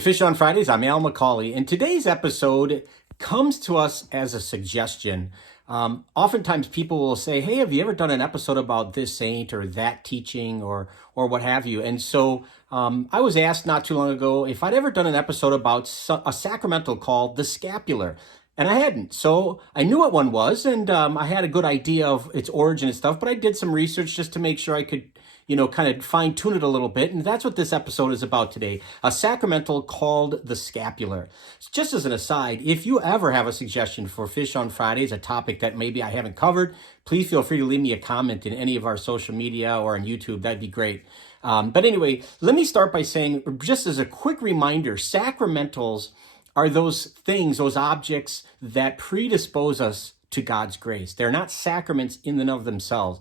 to Fish on Fridays. I'm McCauley, and today's episode comes to us as a suggestion. Oftentimes people will say, hey, have you ever done an episode about this saint or that teaching or what have you? And so I was asked not too long ago if I'd ever done an episode about a sacramental called the Scapular. And I hadn't. So I knew what one was, and I had a good idea of its origin and stuff, but I did some research just to make sure I could kind of fine tune it a little bit. And that's what this episode is about today, a sacramental called the Scapular. Just as an aside, if you ever have a suggestion for Fish on Fridays, a topic that maybe I haven't covered, please feel free to leave me a comment in any of our social media or on YouTube. That'd be great. But anyway, let me start by saying, just as a quick reminder, sacramentals are those things, those objects that predispose us to God's grace. They're not sacraments in and of themselves.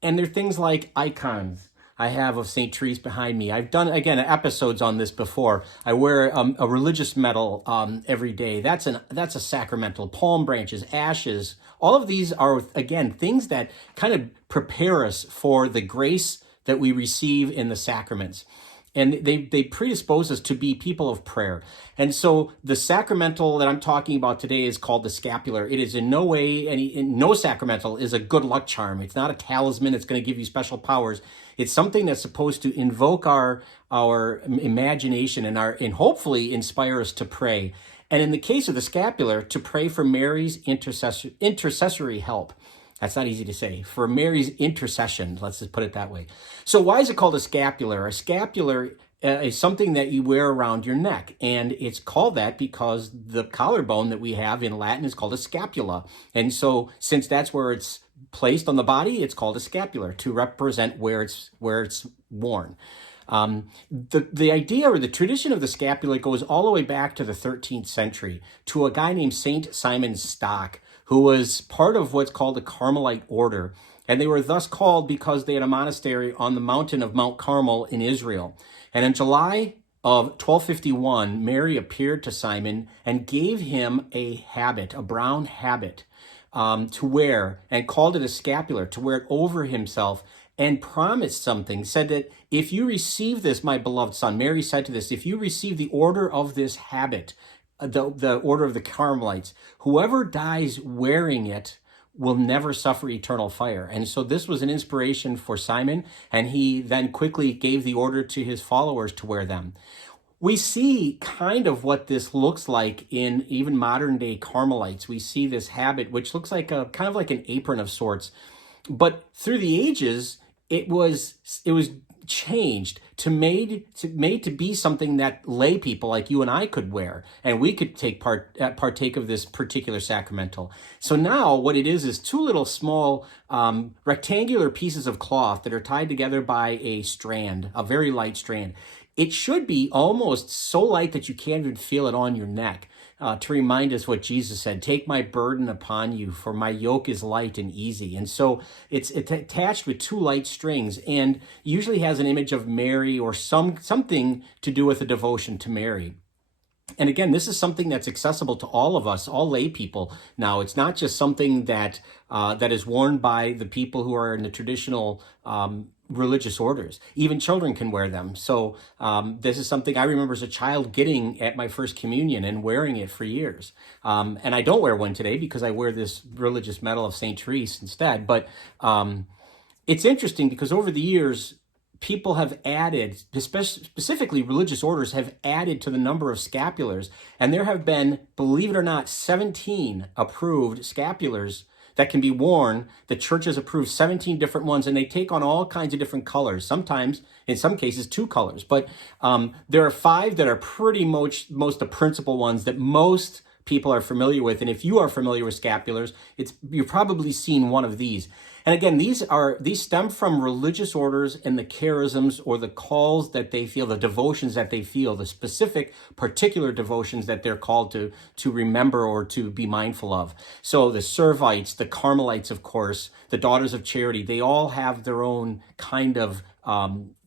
And they're things like icons. I have of St. Therese behind me. I've done, again, episodes on this before. I wear a religious medal every day. That's a sacramental. Palm branches, ashes. All of these are, again, things that kind of prepare us for the grace that we receive in the sacraments. And they predispose us to be people of prayer. And so the sacramental that I'm talking about today is called the Scapular. It is in no way, no sacramental is a good luck charm. It's not a talisman that's going to give you special powers. It's something that's supposed to invoke our imagination and hopefully inspire us to pray. And in the case of the Scapular, to pray for Mary's intercessory help. That's not easy to say. For Mary's intercession, let's just put it that way. So why is it called a scapular? A scapular is something that you wear around your neck. And it's called that because the collarbone that we have in Latin is called a scapula. And so since that's where it's placed on the body, it's called a scapular to represent where it's worn. The idea or the tradition of the scapular goes all the way back to the 13th century to a guy named Saint Simon Stock, who was part of what's called the Carmelite order. And they were thus called because they had a monastery on the mountain of Mount Carmel in Israel. And in July of 1251, Mary appeared to Simon and gave him a habit, a brown habit, to wear, and called it a scapular, to wear it over himself, and promised something, said that if you receive this, my beloved son, Mary said to this, if you receive the order of this habit, the order of the Carmelites, whoever dies wearing it will never suffer eternal fire. And so this was an inspiration for Simon, and he then quickly gave the order to his followers to wear them. We see kind of what this looks like in even modern day Carmelites. We see this habit, which looks like kind of like an apron of sorts. But through the ages, it was changed to made to be something that lay people like you and I could wear, and we could partake of this particular sacramental. So now what it is two little small rectangular pieces of cloth that are tied together by a strand, a very light strand. It should be almost so light that you can't even feel it on your neck. To remind us what Jesus said, take my burden upon you, for my yoke is light and easy. And so it's attached with two light strings and usually has an image of Mary or something to do with a devotion to Mary. And again, this is something that's accessible to all of us, all lay people now. It's not just something that is worn by the people who are in the traditional religious orders. Even children can wear them. So this is something I remember as a child getting at my first communion and wearing it for years. And I don't wear one today because I wear this religious medal of St. Therese instead. But it's interesting because over the years, people have added, specifically religious orders have added to the number of scapulars. And there have been, believe it or not, 17 approved scapulars that can be worn. The church has approved 17 different ones, and they take on all kinds of different colors, sometimes, in some cases, 2 colors. But there are 5 that are pretty most the principal ones that most people are familiar with. And if you are familiar with scapulars, you've probably seen one of these. And again, these stem from religious orders and the charisms or the calls that they feel, the devotions that they feel, the specific particular devotions that they're called to remember or to be mindful of. So the Servites, the Carmelites, of course, the Daughters of Charity, they all have their own kind of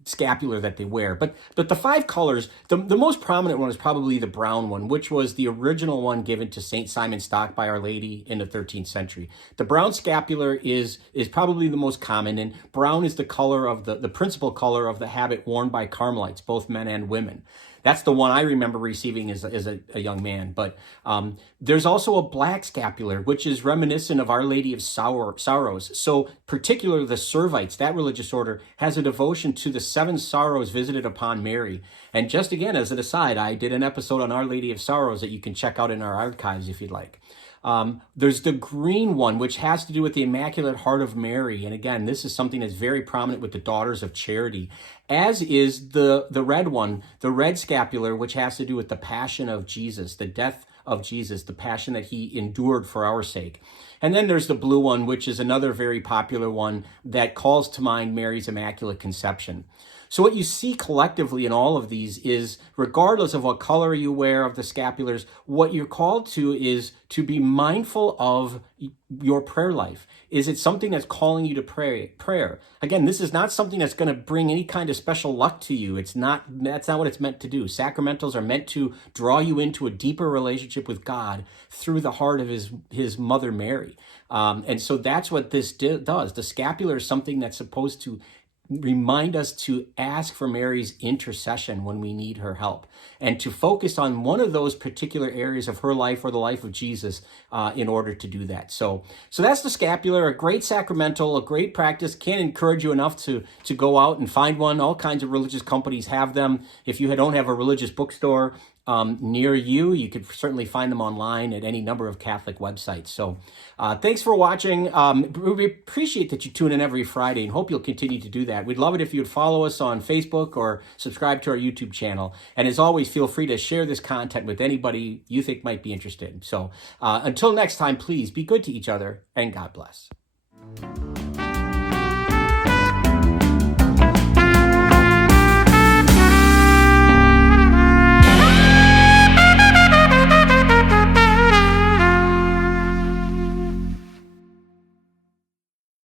scapular that they wear. But the 5 colors, the most prominent one is probably the brown one, which was the original one given to St. Simon Stock by Our Lady in the 13th century. The brown scapular is probably the most common, and brown is the color of the principal color of the habit worn by Carmelites, both men and women. That's the one I remember receiving as a young man. But there's also a black scapular, which is reminiscent of Our Lady of Sorrows. So particularly the Servites, that religious order, has a devotion to the 7 sorrows visited upon Mary. And just again, as an aside, I did an episode on Our Lady of Sorrows that you can check out in our archives if you'd like. There's the green one, which has to do with the Immaculate Heart of Mary. And again, this is something that's very prominent with the Daughters of Charity, as is the red one, the red scapular, which has to do with the passion of Jesus, the death of Jesus, the passion that he endured for our sake. And then there's the blue one, which is another very popular one that calls to mind Mary's Immaculate Conception. So what you see collectively in all of these is, regardless of what color you wear of the scapulars, what you're called to is to be mindful of your prayer life. Is it something that's calling you to prayer? Again, this is not something that's going to bring any kind of special luck to you. That's not what it's meant to do. Sacramentals are meant to draw you into a deeper relationship with God through the heart of his mother Mary. And so that's what this does. The scapular is something that's supposed to remind us to ask for Mary's intercession when we need her help, and to focus on one of those particular areas of her life or the life of Jesus in order to do that. So that's the scapular, a great sacramental, a great practice. Can't encourage you enough to go out and find one. All kinds of religious companies have them. If you don't have a religious bookstore near you, you could certainly find them online at any number of Catholic websites. So thanks for watching. We appreciate that you tune in every Friday and hope you'll continue to do that. We'd love it if you'd follow us on Facebook or subscribe to our YouTube channel. And as always, feel free to share this content with anybody you think might be interested. So until next time, please be good to each other, and God bless.